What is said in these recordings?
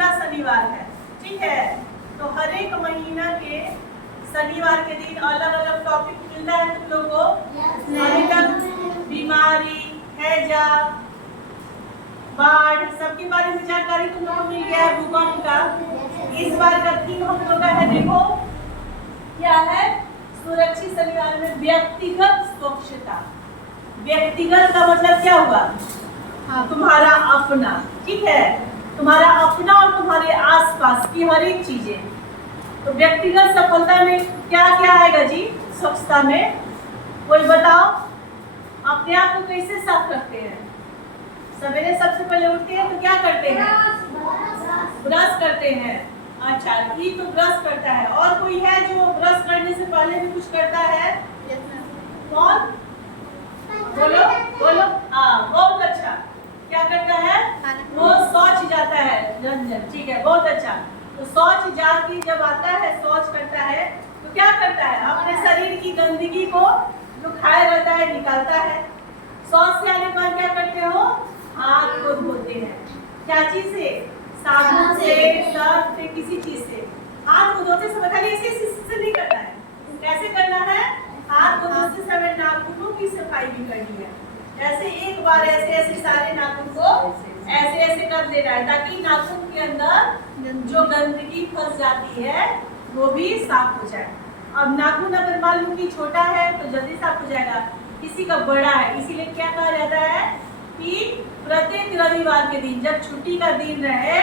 दूसरा शनिवार है, ठीक है। तो हर एक महीना के शनिवार के दिन अलग अलग टॉपिक मिलता है तुम लोग को। अभी तक बीमारी, हैजा, बाढ़ सबके बारे में जानकारी तुम लोग को मिल गया है, भूकंप का। इस बार का थीम हम लोग का है, देखो क्या है, सुरक्षित शनिवार में व्यक्तिगत स्वच्छता। व्यक्तिगत का मतलब क्या हुआ? तुम्हारा अपना, ठीक है, तुम्हारा अपना और तुम्हारे आसपास की हर एक चीजें। तो व्यक्तिगत सफलता में क्या क्या आएगा जी? स्वच्छता में कोई बताओ, अपने आप को कैसे साफ रखते हैं? सवेरे सबसे पहले उठते हैं तो क्या करते हैं? ब्रश करते हैं। अच्छा, ये तो ब्रश करता है। और कोई है जो ब्रश करने से पहले भी कुछ करता है? कौन? बोलो बोलो। हाँ, बहुत अच्छा। क्या करता है? वो शौच जाता है। रंजन, ठीक है, बहुत अच्छा। तो शौच जाके जब आता है, शौच करता है तो क्या करता है? अपने शरीर की गंदगी को जो खाया रहता है निकालता है। शौच से आने के बाद क्या करते हो? हाथ को धोते हैं। क्या चीज से? साबुन से, सर्फ से, किसी चीज से। हाथ को धोते समय खाली ऐसे से नहीं करना है। कैसे करना है? हाथ को धोते समय नाखूनों की सफाई भी करनी है। ऐसे एक बार ऐसे ऐसे सारे नाखून को ऐसे ऐसे कर देना है, ताकि नाखून के अंदर जो गंदगी फंस जाती है वो भी साफ हो जाए। अब नाखून अगर मान लो कि छोटा है तो जल्दी साफ हो जाएगा, किसी का बड़ा है, इसीलिए क्या कहा जाता है कि प्रत्येक रविवार के दिन जब छुट्टी का दिन रहे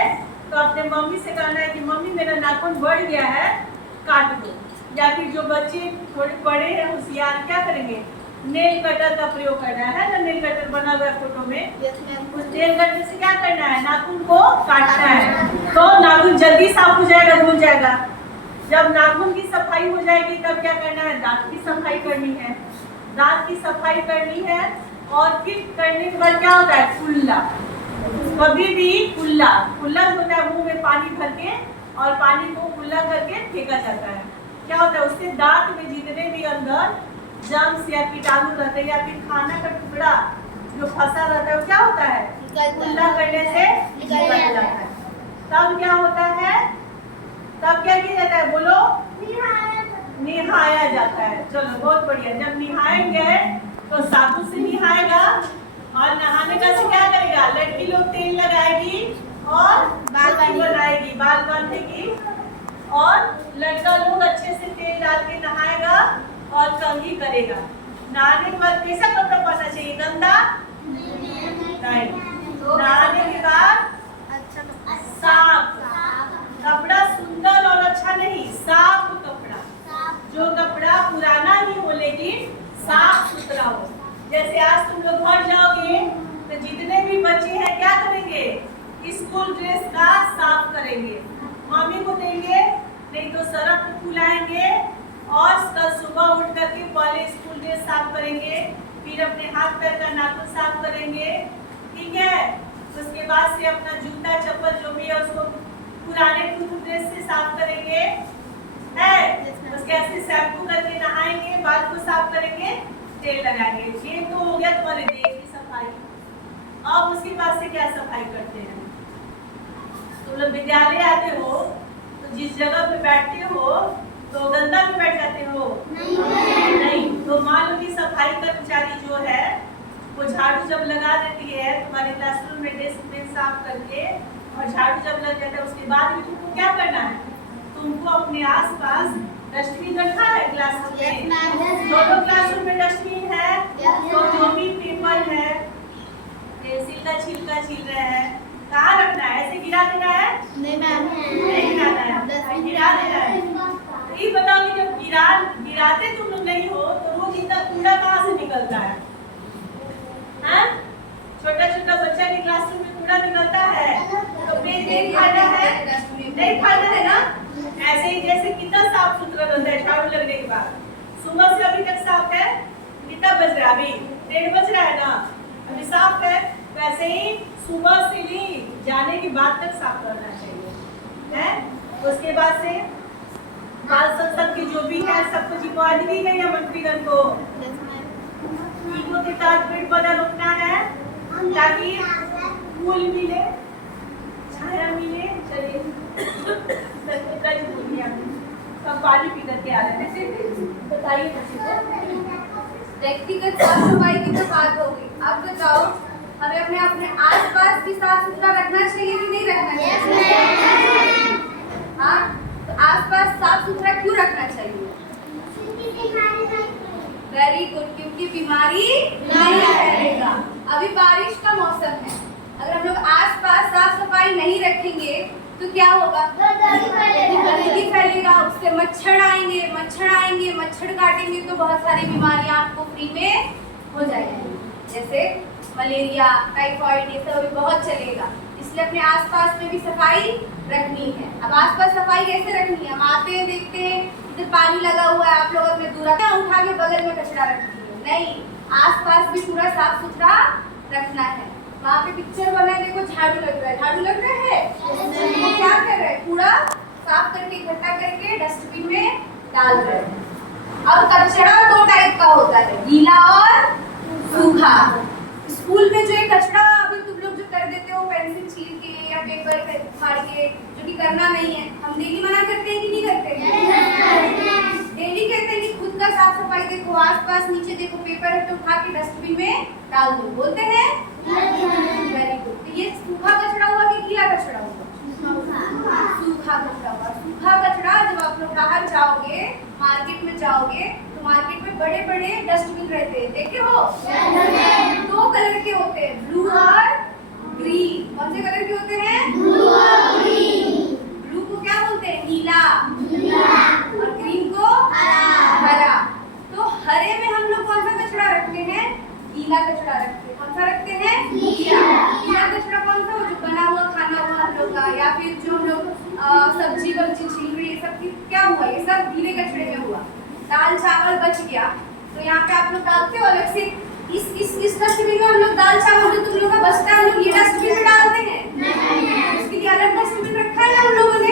तो अपने मम्मी से कहना है कि मम्मी मेरा नाखून बढ़ गया है, काट दो। या फिर जो बच्चे थोड़े बड़े हैं होशियार क्या करेंगे? नेल कटर का प्रयोग करना है ना, नेल कटर बना हुआ फोटो में। उस नेल कटर से क्या करना है? नाखून को काटना है, तो नाखून जल्दी साफ हो जाएगा, धुल जाएगा। जब नाखून की सफाई हो जाएगी तब क्या करना है? दांत की सफाई करनी है। दांत की सफाई करनी है और फिर करने के बाद क्या होता है? कुल्ला। कभी भी कुल्ला होता है, मुंह में पानी भर के और पानी को कुल्ला करके फेंका जाता है। क्या होता है? उससे दांत में जितने भी अंदर जर्म्स या कीटाणु रहते हैं या फिर खाना का टुकड़ा जो फंसा रहता है वो क्या होता है? कुल्ला करने से निकल जाता है। तब क्या होता है? तब क्या किया जाता है? बोलो, निहाया जाता है। चलो बहुत बढ़िया। जब निहाएंगे तो साबुन से निहाएगा और नहाने का से क्या करेगा? लड़की लोग तेल लगाएगी और बाल बनाएगी, बाल बांधेगी, और लड़का लोग अच्छे से तेल डाल के नहाएगा और कंघी करेगा। नहाने के बाद कैसा कपड़ा पहनना चाहिए? गंदा नहीं। नहाने के बाद साफ कपड़ा, सुंदर और अच्छा नहीं, साफ कपड़ा। जो कपड़ा पुराना ही हो लेकिन साफ सुथरा हो। जैसे आज तुम लोग घर जाओगे तो जितने भी बच्चे हैं क्या करेंगे? स्कूल ड्रेस का साफ करेंगे, मम्मी को देंगे, नहीं तो सरफ को फुलाएंगे और कल सुबह उठ करके पहले स्कूल ड्रेस साफ करेंगे, फिर अपने हाथ पैर का नाखून साफ करेंगे, ठीक है। उसके बाद से अपना जूता चप्पल जो भी है उसको पुराने टूथब्रश से साफ करेंगे, है। उसके ऐसे शैम्पू करके नहाएंगे, बाल को साफ करेंगे, तेल लगाएंगे। ये तो हो गया तुम्हारे देह की सफाई। अब उसके बाद से क्या सफाई करते हैं? तुम लोग विद्यालय आते हो तो जिस जगह पे बैठते हो तो गंदा पे बैठ जाते हो? नहीं। तो मान लो कि सफाई कर्मचारी जो है वो झाड़ू जब लगा देती है तुम्हारे क्लासरूम में डेस्क बेंच साफ करके, और झाड़ू जब लग जाता है उसके बाद भी तुमको क्या करना है? तुमको अपने आसपास डस्टबिन रखा है क्लासरूम में? दोनों क्लासरूम में डस्टबिन है, तो जो भी पेपर है, पेंसिल का छिलका छील रहे हैं, कहाँ रखना है? ऐसे गिरा देना है? नहीं मैम, नहीं गिराना है, गिरा देना है। तो ये बताओ कि जब गिराते तुम लोग नहीं हो तो रोज इतना कूड़ा कहाँ से निकलता है? छोटा छोटा बच्चा के क्लासरूम में कूड़ा निकलता है तो नहीं खाना है, नहीं खाना है ना। ऐसे ही जैसे कितना साफ सुथरा रहता है झाड़ू लगने के बाद, सुबह से अभी तक साफ है। कितना बज रहा है? अभी 1:30 बज रहा है ना, अभी साफ है। वैसे ही सुबह से ही जाने के बाद तक साफ करना चाहिए, है। उसके बाद से बाल संसद की जो भी है सबको जिम्मेवारी दी गई है मंत्रीगण को। के साथ पेड़ पौधा रोपना है ताकि फूल मिले, आया मिले चलिए कल बोलिए सब पानी पी करके आ रहे थे बताइए बच्चे को। व्यक्तिगत साफ सफाई की तो बात हो गई, अब बताओ हमें अपने अपने आसपास भी साफ सुथरा रखना चाहिए कि नहीं रखना चाहिए? हाँ, तो आसपास साफ सुथरा क्यों रखना चाहिए? वेरी गुड, क्योंकि बीमारी नहीं फैलेगा। अभी बारिश का मौसम है, अगर हम लोग आसपास साफ सफाई नहीं रखेंगे तो क्या होगा? गंदगी फैलेगा, उससे मच्छर आएंगे, मच्छर काटेंगे तो बहुत सारी बीमारियां आपको फ्री में हो जाएंगी, जैसे मलेरिया, टाइफाइड, ये सब अभी बहुत चलेगा। इसलिए अपने आसपास में भी सफाई रखनी है। अब आसपास सफाई कैसे रखनी है? हम आते हैं देखते हैं इधर पानी लगा हुआ है, आप लोग अपने दूर उठा के बगल में कचरा रखती है, नहीं, आसपास भी पूरा साफ सुथरा रखना है। वहाँ पे पिक्चर बना है, देखो झाड़ू लग रहा है, झाड़ू लग रहा है, वो क्या कर रहे हैं? पूरा साफ करके इकट्ठा करके डस्टबिन में डाल रहे हैं। अब कचरा दो टाइप का होता है, गीला और सूखा। स्कूल में जो ये कचरा अभी तुम लोग जो कर देते हो पेंसिल छील के या पेपर पे फाड़ के, जो कि करना नहीं है, हम डेली मना करते हैं कि नहीं करते हैं? डेली कहते हैं कि खुद का साफ सफाई देखो, आसपास नीचे देखो, पेपर है तो उठा के डस्टबिन में डाल दो, बोलते हैं? Very good. तो ये सूखा कचरा हुआ कि गीला कचरा हुआ? सूखा कचरा हुआ। सूखा कचरा जब आप लोग बाहर जाओगे, मार्केट में जाओगे, तो मार्केट में बड़े बड़े डस्टबिन रहते हैं, देखे हो? दो कलर के होते हैं, ब्लू और ग्रीन। कौन से कलर के होते हैं? ब्लू और ग्रीन। ब्लू को क्या बोलते हैं? नीला। और ग्रीन को हरा। तो हरे में हम लोग कौन सा कचरा रखते हैं? गीला कचरा रखते हैं। कौन सा रखते हैं? गीला कचरा कौन सा? जो बना हुआ खाना हुआ हम लोग का, या फिर जो हम लोग सब्जी वब्जी छील रही, ये सब क्या हुआ? ये सब गीले कचरे में हुआ। दाल चावल बच गया तो यहाँ पे आप लोग डालते हो अलग से, इस डस्टबिन में हम लोग दाल चावल जो तुम लोग का बचता है हम लोग ये डस्टबिन में डालते हैं, उसके लिए अलग डस्टबिन रखा है ना हम लोगों ने।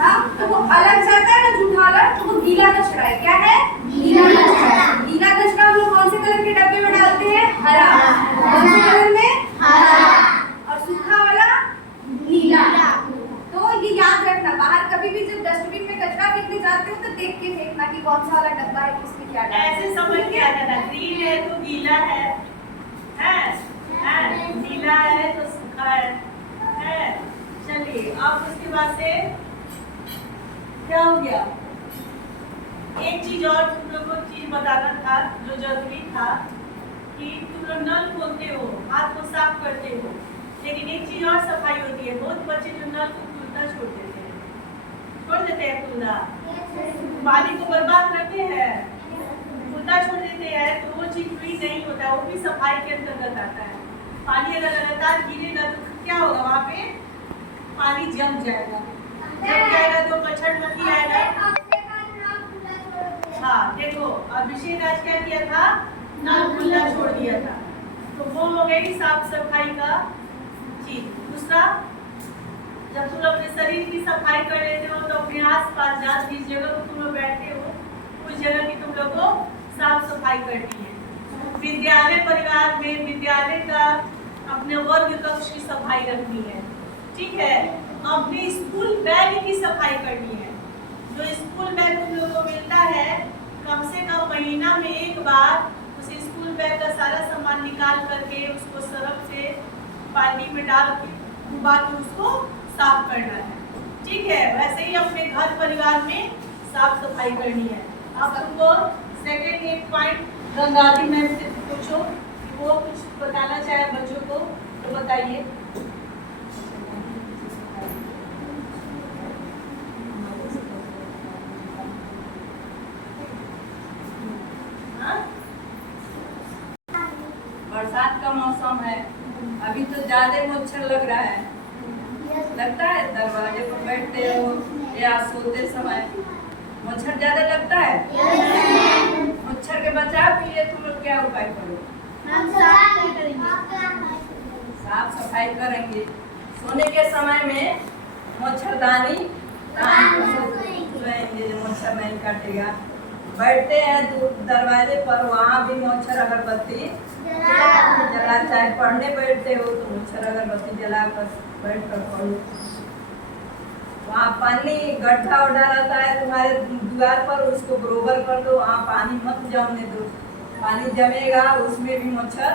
हाँ, तो वो अलग जाता है ना जूठा अलग, तो वो गीला कचरा है। क्या है? गीला कचरा। गीला कचरा हम लोग कौन से कलर के डब्बे में डालते हैं? हरा। कौन से कलर में? हरा। और सूखा वाला नीला। तो ये याद रखना, बाहर कभी भी जब डस्टबिन में कचरा फेंकने जाते हो तो देख के फेंकना कि कौन सा वाला डब्बा है, किसमें क्या डालना है। ऐसे समझ के आ जाता, ग्रीन है तो गीला है, नीला है तो सूखा है। चलिए अब उसके बाद से क्या हो गया? एक चीज और तुम लोगों को चीज बताना था जो जरूरी था कि तुम लोग नल खोलते हो, हाथ को साफ करते हो, लेकिन एक चीज और सफाई होती है। बहुत बच्चे जो नल को खुलता छोड़ देते हैं खुला, पानी को बर्बाद करते हैं, खुला छोड़ देते हैं, तो वो चीज भी नहीं होता, वो भी सफाई के अंतर्गत आता है। पानी अगर लगातार गिरेगा तो क्या होगा? वहाँ पे पानी जम जाएगा तो मच्छर मक्खी आएगा। हाँ देखो, अभिषेक आज क्या किया था? नल खुला छोड़ दिया था, तो वो हो गई साफ सफाई का चीज। दूसरा, जब तुम अपने शरीर की सफाई कर लेते हो तो अपने आस-पास जिस जगह को तुम लोग बैठते हो उस जगह की तुम लोग को साफ सफाई करनी है। विद्यालय परिवार में विद्यालय का अपने वर्ग कक्ष की सफाई रखनी है, ठीक है? अपने स्कूल बैग की सफाई करनी है। जो स्कूल बैग तुम लोग को मिलता है, कम से कम महीना में एक बार उस स्कूल बैग का सारा सामान निकाल करके उसको सरफ से पानी में डाल के डुबा के उसको साफ करना है, ठीक है? वैसे ही अपने घर परिवार में साफ सफाई करनी है। अब तुमको सेकेंड एक पॉइंट गंगादी मैम से पूछो कि वो कुछ बताना चाहे बच्चों को तो बताइए। बरसात का मौसम है, अभी तो ज्यादा मच्छर लग रहा है, लगता है दरवाजे पर बैठते हो या सोते समय मच्छर ज्यादा लगता है। मच्छर के बचाव के लिए तुम लोग क्या उपाय करो? साफ सफाई करेंगे। सोने के समय में मच्छरदानी सोएंगे जो मच्छर नहीं काटेगा। बैठते हैं दरवाजे पर, वहाँ भी मच्छर अगरबत्ती जला, चाहे पढ़ने बैठते हो तो मच्छर अगरबत्ती जला कर बैठ कर पढ़ो। वहाँ पानी गड्ढा उड्ढा रहता है तुम्हारे द्वार पर, उसको बरोबर कर दो, वहाँ पानी मत जमने दो। पानी जमेगा उसमें भी मच्छर,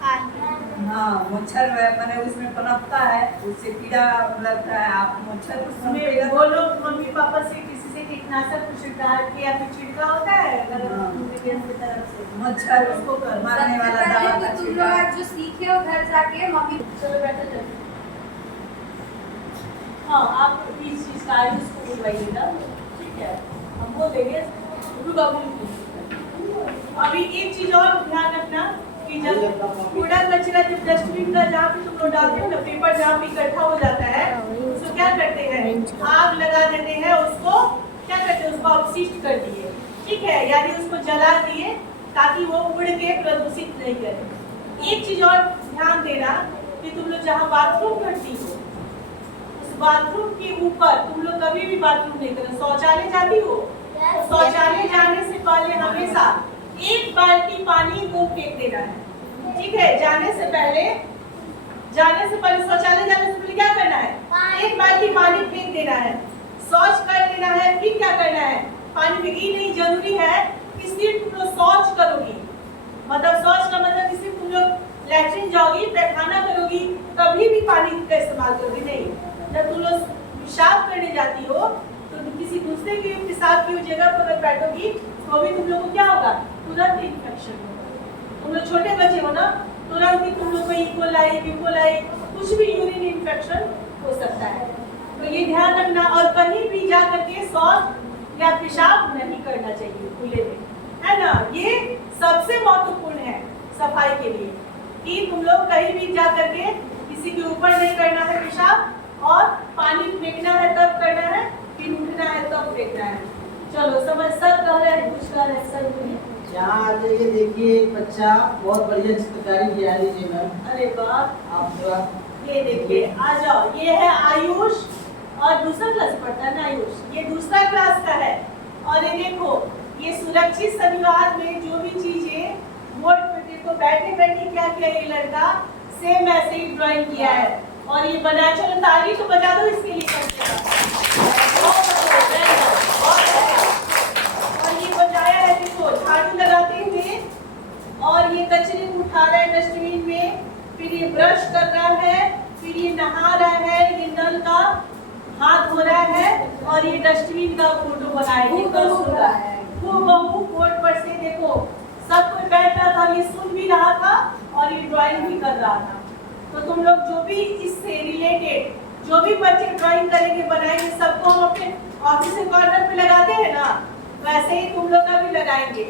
हाँ मच्छर मैंने उसमें पनपता है, उससे कीड़ा लगता है। आप मच्छर उसमें वो लोग मम्मी पापा से किसी से कीटनाशक छिड़काव के या फिर छिड़का होता है की तरफ से मच्छर उसको मारने वाला दवा का तुम लोग आज जो सीखे हो घर जाके मम्मी। चलो बैठो चलो। हाँ आप इस चीज का आयुष को बुलवाइएगा, ठीक है, हम बोल देंगे। अभी एक चीज और ध्यान रखना कि जब कूड़ा कचरा जब डस्टबिन का जहाँ पे तुम लोग डालते हो ना, पेपर जहाँ पे इकट्ठा हो जाता है, उसको क्या करते हैं, आग लगा देते हैं, उसको क्या करते हैं, उसको अपशिष्ट कर दिए, ठीक है, यानी उसको जला दिए ताकि वो उड़ के प्रदूषित नहीं करे। एक चीज और ध्यान देना कि तुम लोग जहाँ बाथरूम करती हो उस बाथरूम के ऊपर तुम लोग कभी भी बाथरूम नहीं करो। शौचालय जाती हो तो शौचालय जाने से पहले हमेशा 1 बाल्टी पानी को फेंक देना है, ठीक है। जाने से पहले शौचालय जाने से पहले क्या करना है, 1 बाल्टी पानी फेंक देना है, शौच कर लेना है, फिर क्या करना है, पानी फेंक। ये नहीं जरूरी है कि सिर्फ तुम लोग शौच करोगी, मतलब शौच का मतलब सिर्फ तुम लोग लैट्रिन जाओगी, पैखाना करोगी तभी भी पानी का इस्तेमाल करोगी, नहीं। जब तुम लोग पेशाब करने जाती हो तो किसी दूसरे की पेशाब की जगह पर अगर बैठोगी तो भी तुम लोग को क्या होगा, तुरंत इन्फेक्शन होगा। तुम लोग छोटे बच्चे हो ना, तुरंत ही तुम लोग को इकोलाई कुछ भी यूरिन इन्फेक्शन हो सकता है। तो ये ध्यान रखना, और कहीं भी जा करके शौच या पेशाब नहीं करना चाहिए खुले में, है ना। ये सबसे महत्वपूर्ण है सफाई के लिए कि तुम लोग कहीं भी जा करके किसी के ऊपर नहीं करना है पेशाब, और पानी फेंकना है तब करना है, फिर उठना है तब फेंकना है। चलो समझ सब कह रहे हैं, कुछ कह रहे हैं, सब बोलिए। यहाँ आ जाइए, देखिए एक बच्चा बहुत बढ़िया चित्रकारी किया है। लीजिए मैम, अरे वाह, आप थोड़ा ये देखिए, आ जाओ। ये है आयुष, और दूसरा क्लास पढ़ता है ना आयुष, ये दूसरा क्लास का है। और ये देखो, ये सुरक्षित शनिवार में जो भी चीजें बोर्ड पे देखो, बैठे बैठे क्या किया ये लड़का, सेम ऐसे ही ड्राइंग किया है, और ये बनाया। चलो ताली तो बजा दो इसके लिए। और ये बजाया है, देखो झाड़ू लगाते हुए, और ये कचरे को उठा रहा है डस्टबिन में, फिर ये ब्रश कर रहा है, फिर ये नहा रहा है, ये नल का हाथ धो रहा है, और ये डस्टबिन का फोटो बनाया है। हूबहू बोर्ड पर से देखो, सब कोई बैठ रहा था, ये सुन भी रहा था और ये ड्राइंग भी कर रहा था। तो तुम लोग जो भी इससे रिलेटेड जो भी बच्चे ड्राइंग करेंगे, बनाएंगे, सबको हम अपने ऑफिस के कॉर्नर पे लगाते हैं ना, वैसे ही तुम लोग का भी लगाएंगे,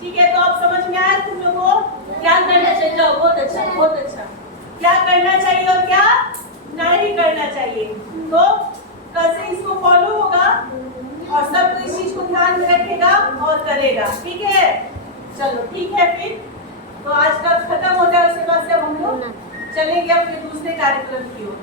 ठीक है। तो अब समझ में आया तुम लोगों को क्या करना चाहिए। जाओ, बहुत अच्छा, बहुत अच्छा। क्या करना चाहिए और क्या नहीं करना चाहिए, तो कल से इसको फॉलो होगा, और सब इस चीज को ध्यान में रखेगा और करेगा, ठीक है। चलो ठीक है, फिर तो आज का खत्म होता है, उसके बाद से हम लोग चलेंगे अपने दूसरे कार्यक्रम की ओर।